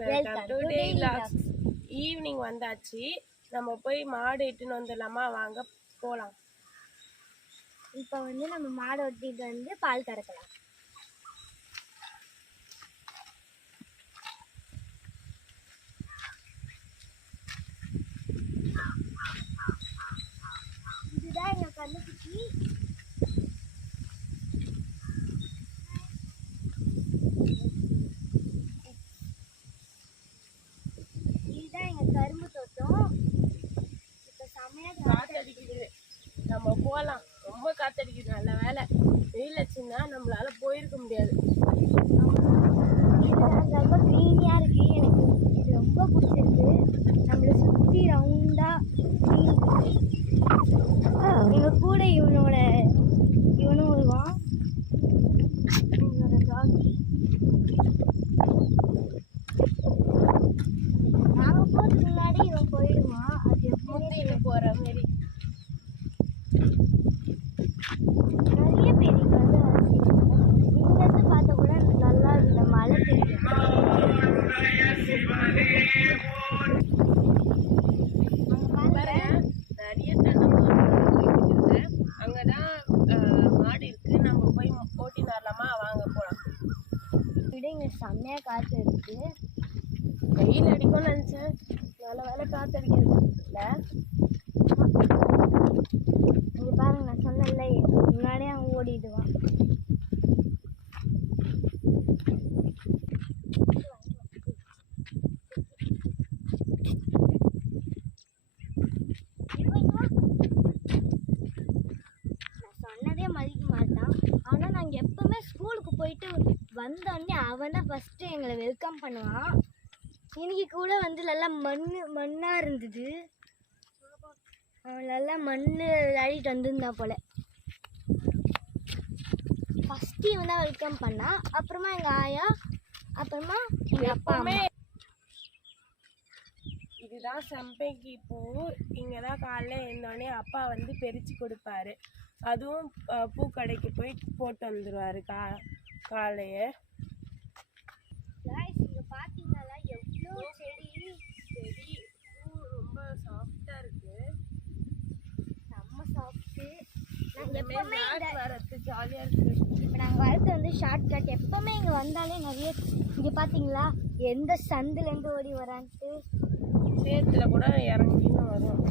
Welcome to daily vlogs. Evening வந்தாச்சு. நம்ம போய் மாடு இட்டுன்னு வந்துடலாமா? வாங்க போகலாம். இப்போ நம்ம மாடு ஓட்டிட்டு வந்து பால் கறக்கலாம். இதுதான் எங்க கண்ணுக்குட்டி. இதுதான் எங்க கரும்பு தோட்டம். இப்போ செமையா காத்தடிக்குது, நம்ம போகலாம். ரொம்ப காத்தடிக்குது. நல்ல வேலை வெயில் வச்சுன்னா நம்மளால போயிருக்க முடியாது. ரொம்ப க்ரீனியா இருக்கு. எனக்கு இது ரொம்ப பிடிச்சிருக்கு. நம்மளை சுற்றி ரவுண்டா எங்க கூட இவனும் வருவான். இவனோட டாக். நாங்க போறதுக்கு முன்னாடி இவன் போயிடுவான். அது முந்திட்டு போற மாதிரி. நிறைய பேர் இங்க வந்து இங்க இருந்து பார்த்தா கூட நல்லா இந்த மழை தெரியும். நிறைய தென்னை அங்கதான் மாடு இருக்கு. நம்ம போய் ஓட்டின்னு வரலாமா? வாங்க போலாம். விட இங்க செம்மையா காத்து இருக்கு. வெயில் அடிக்கும்னு நினைச்சேன். நல்ல வேலை காத்தடிக்கிறது இல்ல. இங்க பாருங்க, நான் சொன்னேன்ல முன்னாடியே அவன் ஓடிடுவான். நான் சொன்னதே மதிக்க மாட்டான். ஆனா நாங்க எப்பவுமே ஸ்கூலுக்கு போயிட்டு வந்தோடனே அவன் தான் ஃபர்ஸ்ட் எங்களை வெல்கம் பண்ணுவான். இன்னைக்கு கூட நல்லா மண்ணா இருந்தது. அவன் நல்லா மண்ணு விளையாடிட்டு வந்திருந்தா போல. ஃபர்ஸ்ட் இவன் தான் வெல்கம் பண்ணா, அப்புறமா எங்க ஆயா, அப்புறமா எங்க அப்பா அம்மா. இதுதான் செம்பங்கி பூ. இங்கதான் காலைல எழுந்தோடனே அப்பா வந்து பறிச்சு கொடுப்பாரு. அதுவும் பூக்கடைக்கு போய் போட்டு வந்துடுவாரு காலையே. இங்க பாத்தீங்கன்னா எவ்வளோ செடி பூ ரொம்ப சாஃப்டா இருக்கு. செம்ம சாஃப்ட். வரது ஜாலியா இருக்கு. இப்போ நாங்கள் வரது வந்து ஷார்ட் கட். எப்பவுமே இங்கே வந்தாலே நிறைய இங்கே பார்த்தீங்களா எந்த சந்துலேருந்து ஓடி வரான்ட்டு சேத்துல கூட இறங்கின்னு வரும்.